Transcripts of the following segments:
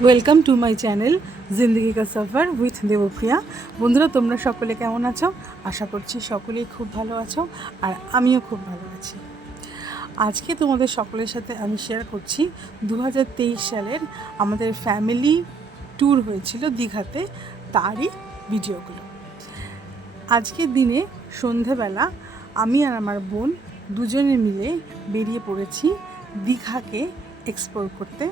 Welcome to my channel জিন্দগি কা সফর উইথ দেবপ্রিয়া। বন্ধুরা, তোমরা সকলে কেমন আছো? আশা করছি সকলেই খুব ভালো আছো, আর আমিও খুব ভালো আছি। আজকে তোমাদের সকলের সাথে আমি শেয়ার করছি 2023 সালের আমাদের ফ্যামিলি ট্যুর হয়েছিল দীঘাতে, তারই ভিডিওগুলো। আজকের দিনে সন্ধেবেলা আমি আর আমার বোন দুজনে মিলে বেরিয়ে পড়েছি দীঘাকে এক্সপ্লোর করতে।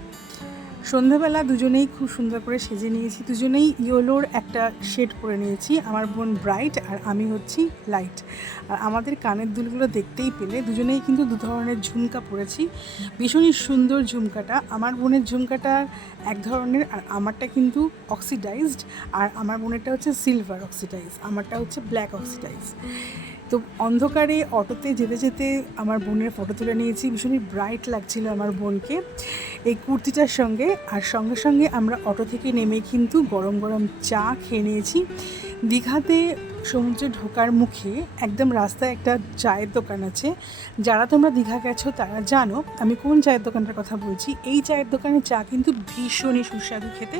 সন্ধ্যাবেলা দুজনেই খুব সুন্দর করে সেজে নিয়েছি, দুজনেই ইয়েলোর একটা শেড পরে নিয়েছি। আমার বোন ব্রাইট আর আমি হচ্ছি লাইট। আর আমাদের কানের দুলগুলো দেখতেই পেলে দুজনেই কিন্তু দু ধরনের ঝুমকা পরেছি। ভীষণই সুন্দর ঝুমকাটা। আমার বোনের ঝুমকাটা এক ধরনের, আর আমারটা কিন্তু অক্সিডাইজড, আর আমার বোনেরটা হচ্ছে সিলভার অক্সিডাইজ, আমারটা হচ্ছে ব্ল্যাক অক্সিডাইজ। তো অন্ধকারে অটোতে যেতে যেতে আমার বোনের ফটো তুলে নিয়েছি। ভীষণই ব্রাইট লাগছিল আমার বোনকে এই কুর্তিটার সঙ্গে। আর সঙ্গে সঙ্গে আমরা অটো থেকে নেমে কিন্তু গরম গরম চা খেয়ে নিয়েছি। দীঘাতে সমুদ্রে ঢোকার মুখে একদম রাস্তায় একটা চায়ের দোকান আছে। যারা তোমরা দীঘা গেছো তারা জানো আমি কোন চায়ের দোকানটার কথা বলছি। এই চায়ের দোকানের চা কিন্তু ভীষণই সুস্বাদু খেতে।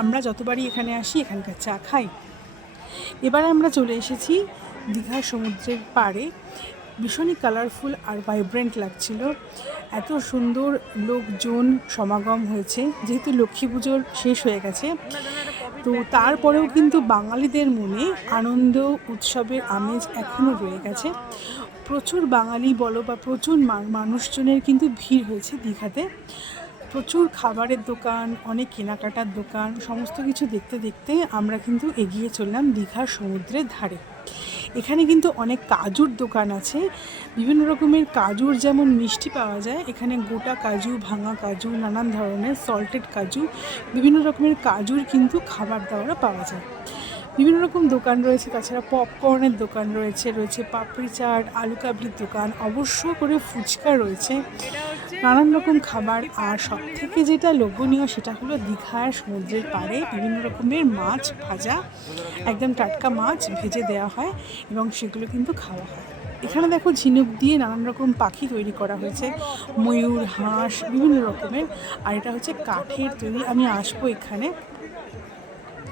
আমরা যতবারই এখানে আসি এখানকার চা খাই। এবার আমরা চলে এসেছি দীঘার সমুদ্রের পাড়ে। ভীষণই কালারফুল আর ভাইব্রেন্ট লাগছিল। এত সুন্দর লোকজন সমাগম হয়েছে, যেহেতু লক্ষ্মী পুজোর শেষ হয়ে গেছে। তো তারপরেও কিন্তু বাঙালিদের মনে আনন্দ উৎসবের আমেজ এখনও রয়ে গেছে। প্রচুর বাঙালি বলো বা প্রচুর মানুষজনের কিন্তু ভিড় হয়েছে দীঘাতে। প্রচুর খাবারের দোকান, অনেক কেনাকাটার দোকান, সমস্ত কিছু দেখতে দেখতে আমরা কিন্তু এগিয়ে চললাম দীঘার সমুদ্রের ধারে। এখানে কিন্তু অনেক কাজুর দোকান আছে। বিভিন্ন রকমের কাজুর যেমন মিষ্টি পাওয়া যায়, এখানে গোটা কাজু, ভাঙা কাজু, নানান ধরনের সল্টেড কাজু, বিভিন্ন রকমের কাজুর কিন্তু খাবার দাবারও পাওয়া যায়। বিভিন্ন রকম দোকান রয়েছে। তাছাড়া পপকর্নের দোকান রয়েছে, পাপড়ি চাট, আলু কাবলির দোকান, অবশ্য করে ফুচকা রয়েছে, নানান রকম খাবার। আর সব থেকে যেটা লোভনীয় সেটা হলো দীঘার সমুদ্রের পাড়ে বিভিন্ন রকমের মাছ ভাজা, একদম টাটকা মাছ ভেজে দেওয়া হয় এবং সেগুলো কিন্তু খাওয়া হয়। এখানে দেখো ঝিনুক দিয়ে নানান রকম পাখি তৈরি করা হয়েছে, ময়ূর, হাঁস, বিভিন্ন রকমের। আর এটা হচ্ছে কাঠের তৈরি। আমি আসবো এখানে।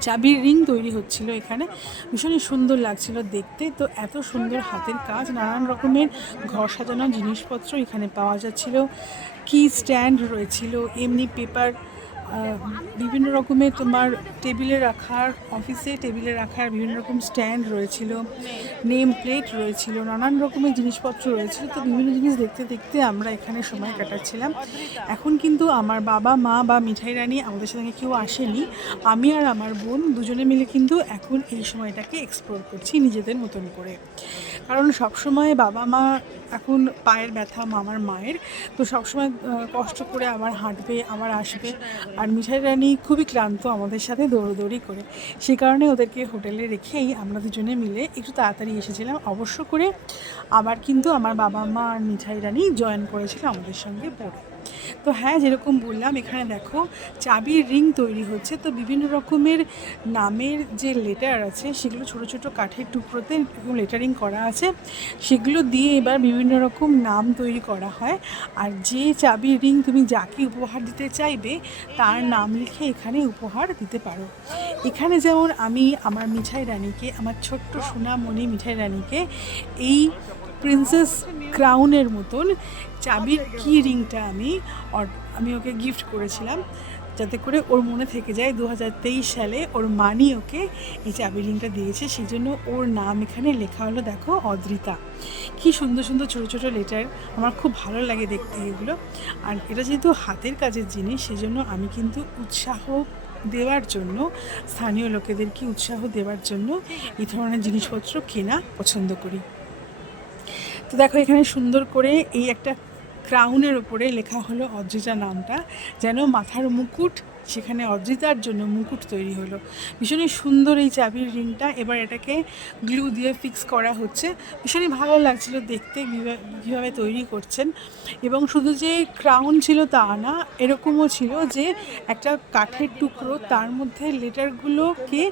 চাবির রিং তৈরি হচ্ছিল এখানে, ভীষণই সুন্দর লাগছিল দেখতে। তো এত সুন্দর হাতের কাজ, নানান রকমের ঘর সাজানো জিনিসপত্র এখানে পাওয়া যাচ্ছিল। কি স্ট্যান্ড রয়েছিল, এমনি পেপার, বিভিন্ন রকমের তোমার টেবিলে রাখার, অফিসে টেবিলে রাখার বিভিন্ন রকম স্ট্যান্ড রয়েছিল, নেম প্লেট রয়েছিল, নানান রকমের জিনিসপত্র রয়েছিল। তো বিভিন্ন জিনিস দেখতে দেখতে আমরা এখানে সময় কাটাচ্ছিলাম। এখন কিন্তু আমার বাবা মা বা মিঠাই রানী আমাদের সঙ্গে কেউ আসেনি। আমি আর আমার বোন দুজনে মিলে কিন্তু এখন এই সময়টাকে এক্সপ্লোর করছি নিজেদের মতন করে। কারণ সবসময় বাবা মা এখন পায়ের ব্যথা আমার মায়ের, তো সবসময় কষ্ট করে আবার হাঁটবে আবার আসবে। আর মিঠাই রানী খুবই ক্লান্ত আমাদের সাথে দৌড়দৌড়ি করে, সে কারণে ওদেরকে হোটেলে রেখেই আমরা দুজনে মিলে একটু তাড়াতাড়ি এসেছিলাম। অবশ্য করে আবার কিন্তু আমার বাবা মা আর মিঠাই রানী জয়েন করেছিল আমাদের সঙ্গে পড়ে। তো হ্যাঁ, যেরকম বললাম এখানে দেখো চাবির রিং তৈরি হচ্ছে। তো বিভিন্ন রকমের নামের যে লেটার আছে সেগুলো ছোট ছোট কাঠের টুকরোতে লেটারিং করা আছে, সেগুলো দিয়ে এবার বিভিন্ন রকম নাম তৈরি করা হয়। আর যে চাবির রিং তুমি যাকে উপহার দিতে চাইবে তার নাম লিখে এখানে উপহার দিতে পারো। এখানে যেমন আমি আমার মিঠাই রানীকে, আমার ছোট্ট সোনামণি মিঠাই রানীকে এই প্রিন্সেস ক্রাউনের মতন চাবির কি রিংটা আমি ওকে গিফট করেছিলাম, যাতে করে ওর মনে থেকে যায় 2023 সালে ওর মানি ওকে এই চাবি রিংটা দিয়েছে। সেই জন্য ওর নাম এখানে লেখা হলো, দেখো, অদ্রিতা। কি সুন্দর সুন্দর ছোটো ছোটো লেটার, আমার খুব ভালো লাগে দেখতে এগুলো। আর এটা যেহেতু হাতের কাজের জিনিস, সেজন্য আমি কিন্তু উৎসাহ দেওয়ার জন্য, স্থানীয় লোকেদেরকে উৎসাহ দেওয়ার জন্য এই ধরনের জিনিসপত্র কেনা পছন্দ করি। তো দেখো এখানে সুন্দর করে এই একটা ক্রাউনের ওপরে লেখা হলো অদ্রিতা নামটা, যেন মাথার মুকুট, সেখানে অদ্রিতার জন্য মুকুট তৈরি হলো। ভীষণই সুন্দর এই চাবির রিংটা। এবার এটাকে গ্লু দিয়ে ফিক্স করা হচ্ছে। ভীষণই ভালো লাগছিল দেখতে কীভাবে তৈরি করছেন। এবং শুধু যে ক্রাউন ছিল তা না, এরকমও ছিল যে একটা কাঠের টুকরো, তার মধ্যে লেটারগুলোকে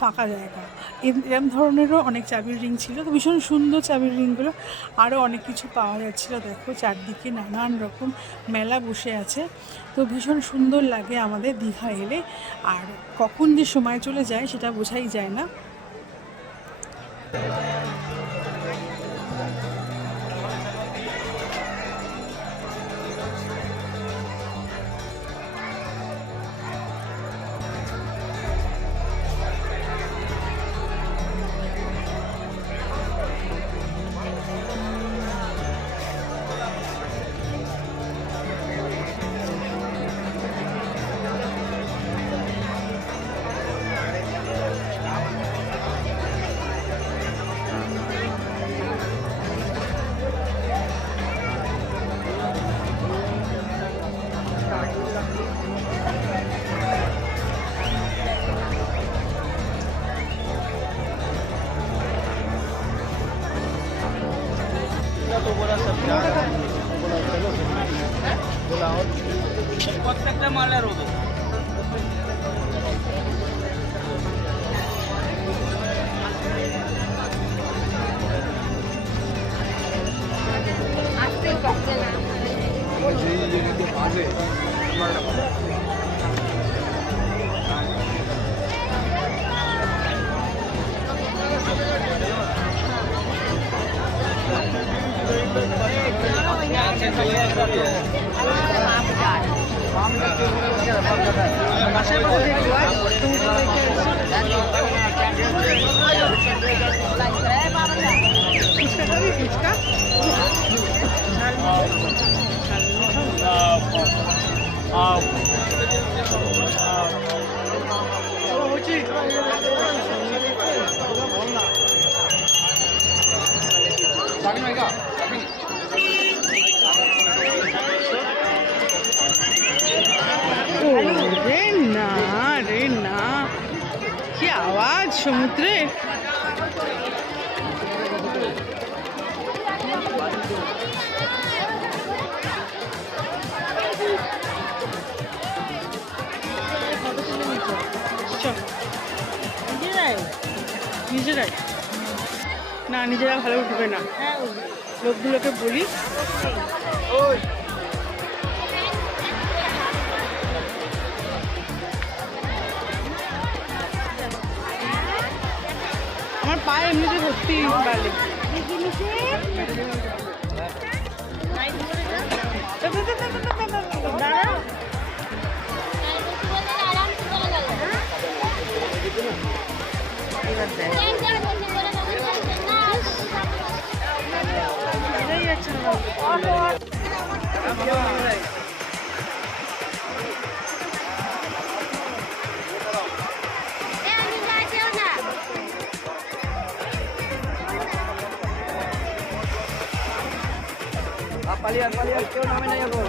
ফাঁকা জায়গা, এরকম ধরনেরও অনেক চাবির রিং ছিল। তো ভীষণ সুন্দর চাবির রিংগুলো। আরও অনেক কিছু পাওয়া যাচ্ছিলো। দেখো চারদিকে নানান রকম মেলা বসে আছে। তো ভীষণ সুন্দর লাগে আমাদের দীঘা এলে, আর কখন যে সময় চলে যায় সেটা বোঝাই যায় না। প্রত্যেকটা মালের ওদের রে না রে না, কি আওয়াজ সমুদ্রে। নিজেরাই না, নিজেরা ভালো উঠবে না, লোকগুলোকে বলি। আমার পায়ে এমনিতে ভর্তি বালি। পালিয়ান পালিয়ান কেউ নামে নাই এখন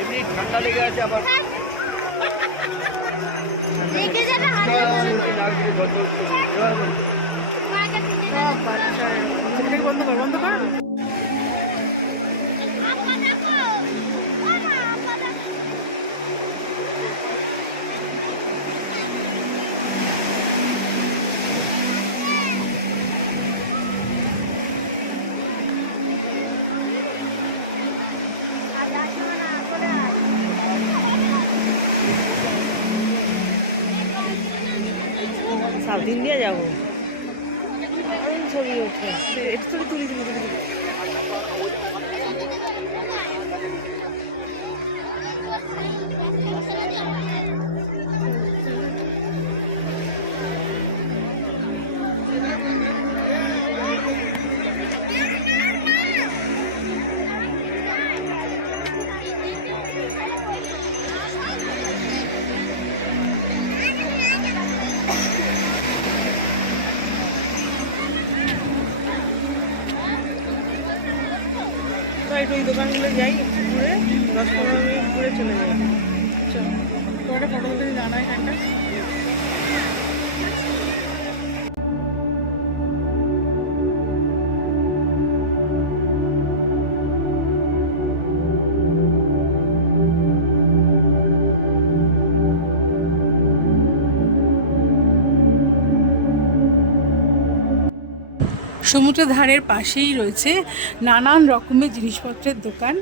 এমনি ঠান্ডা লেগে আছে আবার বন্ধ কর, বন্ধ কর। সাউথ ইন্ডিয়া যাবো, ছবি ওঠে, একটু ছবি তুলি দিবি। একটু ওই দোকানগুলো যাই, একটু ঘুরে 10-15 মিনিট ঘুরে চলে যাই। চলো তো একটা ফটো তুলে জানা এখানটা। সমুদ্রের ধারের পাশেই রয়েছে নানান রকমের জিনিসপত্রের দোকান।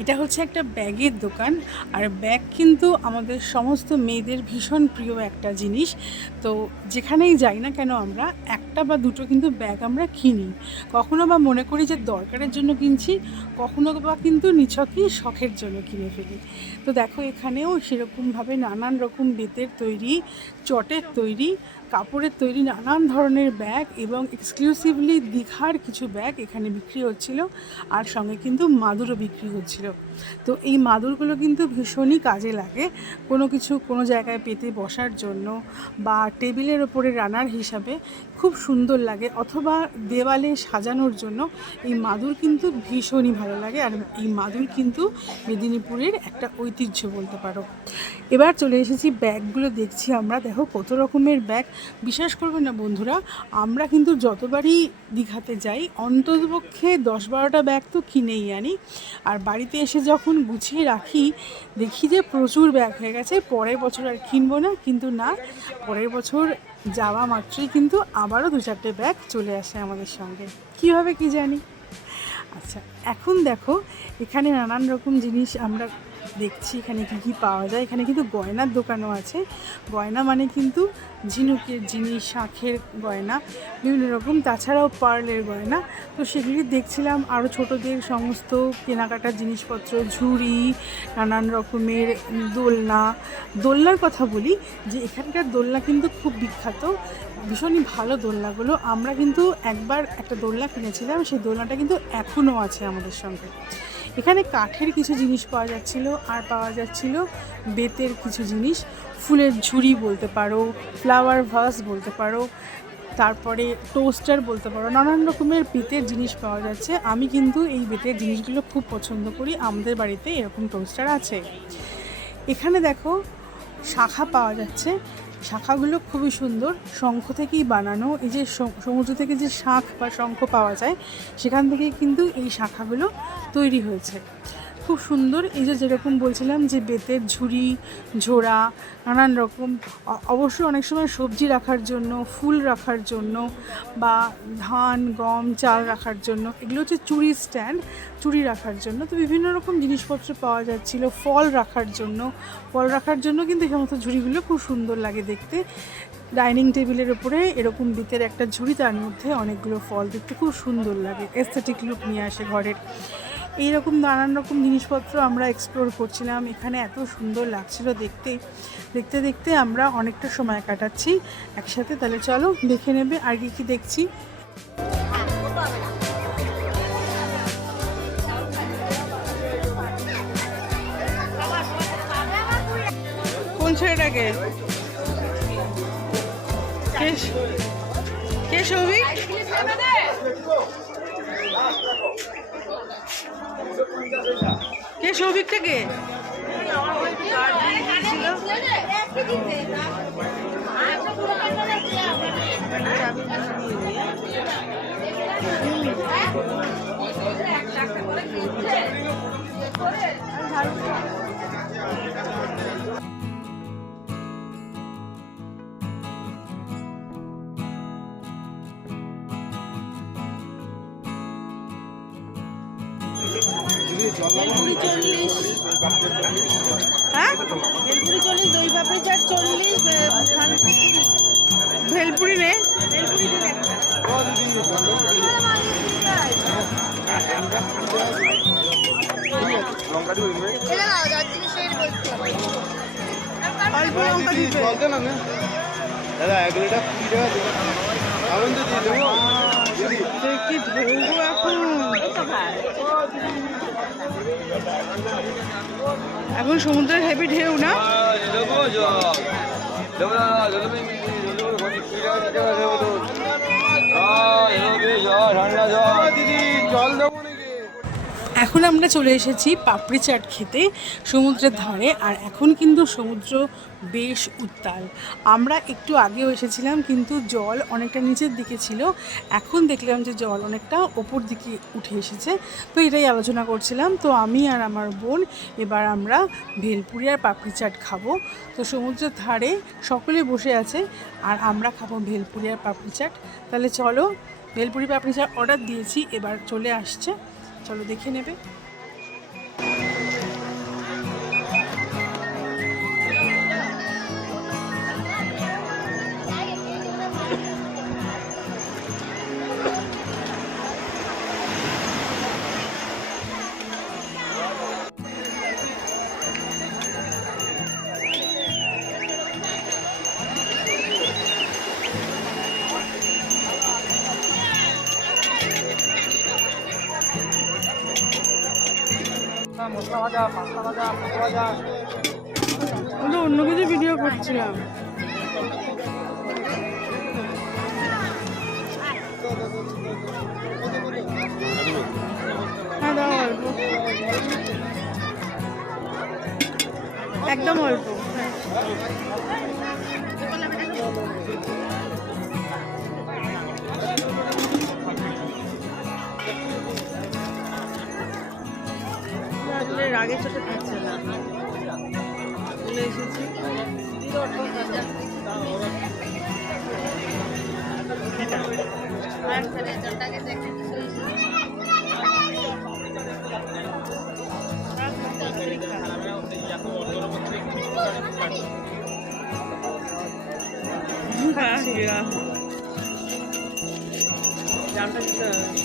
এটা হচ্ছে একটা ব্যাগের দোকান, আর ব্যাগ কিন্তু আমাদের সমস্ত মেয়েদের ভীষণ প্রিয় একটা জিনিস। তো যেখানেই যাই না কেন আমরা একটা বা দুটো কিন্তু ব্যাগ আমরা কিনি। কখনো বা মনে করি যে দরকারের জন্য কিনছি, কখনো বা কিন্তু নিছকই শখের জন্য কিনে ফেলি। তো দেখো এখানেও সেরকমভাবে নানান রকম বেতের তৈরি, চটের তৈরি, কাপড়ের তৈরি নানান ধরনের ব্যাগ এবং এক্সক্লুসিভলি দীঘার কিছু ব্যাগ এখানে বিক্রি হচ্ছিল, আর সঙ্গে কিন্তু মাদুরও বিক্রি হচ্ছিল। তো এই মাদুরগুলো কিন্তু ভীষণই কাজে লাগে কোনো কিছু কোনো জায়গায় পেতে বসার জন্য, বা টেবিলের ওপরে রানার হিসাবে খুব সুন্দর লাগে, অথবা দেওয়ালে সাজানোর জন্য এই মাদুর কিন্তু ভীষণই ভালো লাগে। আর এই মাদুর কিন্তু মেদিনীপুরের একটা ঐতিহ্য বলতে পারো। এবার চলে এসেছি ব্যাগগুলো দেখছি আমরা। দেখো কত রকমের ব্যাগ, বিশ্বাস করবে না বন্ধুরা, আমরা কিন্তু যতবারই দীঘাতে যাই অন্ততপক্ষে 10-12টা ব্যাগ তো কিনেই আনি। আর বাড়িতে এসে যখন গুছিয়ে রাখি দেখি যে প্রচুর ব্যাগ হয়ে গেছে, পরের বছর আর কিনবো না। কিন্তু না, পরের বছর যাওয়া মাত্রই কিন্তু আবারও 2-4টে ব্যাগ চলে আসে আমাদের সঙ্গে, কীভাবে কি জানি। আচ্ছা, এখন দেখো এখানে নানান রকম জিনিস আমরা দেখছি। এখানে কী কী পাওয়া যায়, এখানে কিন্তু গয়নার দোকানও আছে। গয়না মানে কিন্তু ঝিনুকের জিনিস, শাঁখের গয়না, বিভিন্ন রকম, তাছাড়াও পার্লের গয়না। তো সেগুলি দেখছিলাম, আরও ছোটোদের সমস্ত কেনাকাটার জিনিসপত্র, ঝুড়ি, নানান রকমের দোলনার কথা বলি যে এখানকার দোলনা কিন্তু খুব বিখ্যাত, ভীষণই ভালো দোলনাগুলো। আমরা কিন্তু একবার একটা দোলনা কিনেছিলাম, সেই দোলনাটা কিন্তু এখনও আছে আমাদের সঙ্গে। এখানে কাঠের কিছু জিনিস পাওয়া যাচ্ছিল, আর পাওয়া যাচ্ছিল বেতের কিছু জিনিস, ফুলের ঝুড়ি বলতে পারো, ফ্লাওয়ার ভাস বলতে পারো, তারপরে টোস্টার বলতে পারো, নানান রকমের বেতের জিনিস পাওয়া যাচ্ছে। আমি কিন্তু এই বেতের জিনিসগুলো খুব পছন্দ করি, আমাদের বাড়িতে এরকম টোস্টার আছে। এখানে দেখো শাঁখা পাওয়া যাচ্ছে, শাঁখাগুলো খুবই সুন্দর, শঙ্খ থেকেই বানানো। এই যে সমুদ্র থেকে যে শাঁখ বা শঙ্খ পাওয়া যায় সেখান থেকেই কিন্তু এই শাঁখাগুলো তৈরি হয়েছে, খুব সুন্দর। এই যে যেরকম বলছিলাম যে বেতের ঝুড়ি, ঝোড়া, নানান রকম, অবশ্যই অনেক সময় সবজি রাখার জন্য, ফুল রাখার জন্য, বা ধান, গম, চাল রাখার জন্য। এগুলো হচ্ছে চুড়ি স্ট্যান্ড, চুড়ি রাখার জন্য। তো বিভিন্ন রকম জিনিসপত্র পাওয়া যাচ্ছিল, ফল রাখার জন্য কিন্তু এই সমস্ত ঝুড়িগুলো খুব সুন্দর লাগে দেখতে। ডাইনিং টেবিলের ওপরে এরকম বেতের একটা ঝুড়ি, তার মধ্যে অনেকগুলো ফল, দেখতে খুব সুন্দর লাগে, এস্থেটিক লুক নিয়ে আসে ঘরের। এইরকম নানান রকম জিনিসপত্র আমরা এক্সপ্লোর করছিলাম। এখানে এত সুন্দর লাগছিল দেখতে দেখতে আমরা অনেকটা সময় কাটাচ্ছি একসাথে। তাহলে চলো দেখে নেবে আর কি দেখছি। কোন ছেলেটাকে? কে সৌভিক? কে সৌভিকটা কে? হ্যাঁ, ভেলপুরি 40, দই পাপড়ি চাট 40, ভেলপুরি নে। অল্প লঙ্কা দিবে দাদা, 1 লিটার 20 টাকা দেবো। আমি তো দিয়ে দেবো। কি ঢেউ এখন, এখন সমুদ্রের হেভি ঢেউ না? এখন আমরা চলে এসেছি পাপড়ি চাট খেতে সমুদ্রের ধারে। আর এখন কিন্তু সমুদ্র বেশ উত্তাল। আমরা একটু আগেও এসেছিলাম কিন্তু জল অনেকটা নিচের দিকে ছিল, এখন দেখলাম যে জল অনেকটা ওপর দিকে উঠে এসেছে। তো এটাই আলোচনা করছিলাম। তো আমি আর আমার বোন এবার আমরা ভেলপুরি আর পাপড়ি চাট খাবো। তো সমুদ্রের ধারে সকলে বসে আছে আর আমরা খাবো ভেলপুরি আর পাপড়ি চাট। তাহলে চলো, ভেলপুরি পাপড়ি চাট অর্ডার দিয়েছি, এবার চলে আসছে, চলো দেখে নেবে। আমরা অন্য কিছু ভিডিও করছিলাম। হ্যাঁ দাও অল্প, একদম অল্প। রাগে চোটে খাচ্ছে না, চলে এসেছি। জামটা দিতে হবে।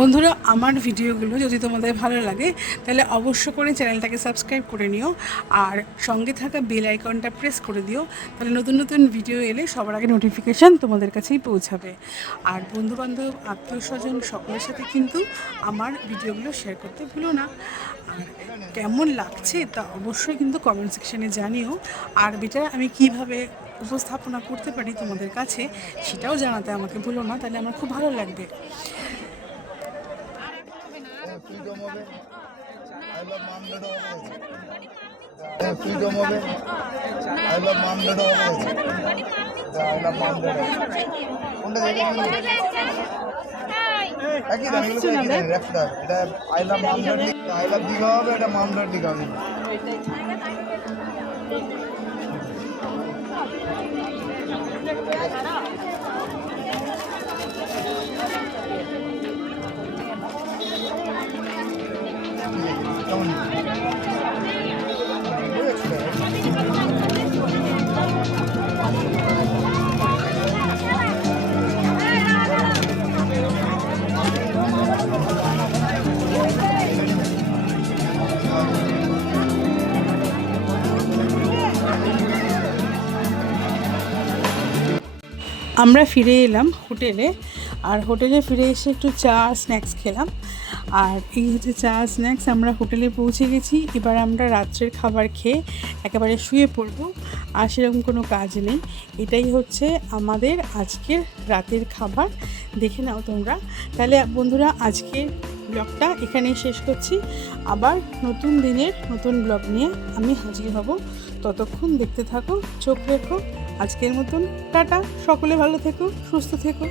বন্ধুরা, আমার ভিডিওগুলো যদি তোমাদের ভালো লাগে তাহলে অবশ্য করে চ্যানেলটাকে সাবস্ক্রাইব করে নিও আর সঙ্গে থাকা বেল আইকনটা প্রেস করে দিও, তাহলে নতুন নতুন ভিডিও এলে সবার আগে নোটিফিকেশান তোমাদের কাছেই পৌঁছাবে। আর বন্ধুবান্ধব, আত্মীয় স্বজন সকলের সাথে কিন্তু আমার ভিডিওগুলো শেয়ার করতে ভুলো না। আর কেমন লাগছে তা অবশ্যই কিন্তু কমেন্ট সেকশানে জানিও। আর এটা আমি কিভাবে উপস্থাপনা করতে পারি তোমাদের কাছে সেটাও জানাতে আমাকে ভুলো না, তাহলে আমার খুব ভালো লাগবে। freedom of it. I love Mamlado always. Freedom of it. I love Mamlado always. I love Mamlado. একই দাম, এগুলো একই দাম, একটা এটা I love Mamlado, I love Digha হবে, এটা Mamlado দিঘা হবে। আমরা ফিরে এলাম হোটেলে। আর হোটেলে ফিরে এসে একটু চা স্ন্যাক্স খেলাম। আর এই হচ্ছে চা স্ন্যাক্স। আমরা হোটেলে পৌঁছে গেছি, এবার আমরা রাত্রের খাবার খেয়ে একেবারে শুয়ে পড়বো। আর সেরকম কোনো কাজ নেই। এটাই হচ্ছে আমাদের আজকের রাতের খাবার, দেখে নাও তোমরা। তাহলে বন্ধুরা, আজকের ব্লগটা এখানেই শেষ করছি। আবার নতুন দিনের নতুন ব্লগ নিয়ে আমি হাজির হব। ততক্ষণ দেখতে থাকো, চোখ রেখো। আজকের মতন টাটা, সকলে ভালো থেকো, সুস্থ থেকো।